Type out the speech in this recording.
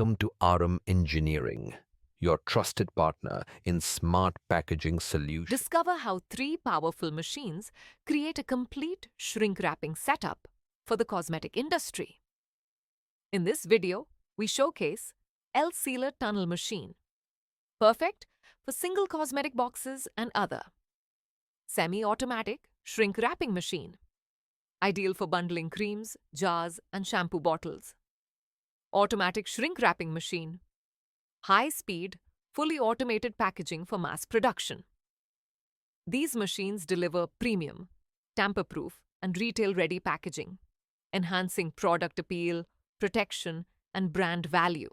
Welcome to RM Engineering, your trusted partner in smart packaging solutions. Discover how three powerful machines create a complete shrink wrapping setup for the cosmetic industry. In this video, we showcase L-Sealer Tunnel Machine, perfect for single cosmetic boxes and other. Semi-automatic shrink wrapping machine, ideal for bundling creams, jars, and shampoo bottles. Automatic shrink wrapping machine, high-speed, fully automated packaging for mass production. These machines deliver premium, tamper-proof, and retail-ready packaging, enhancing product appeal, protection, and brand value.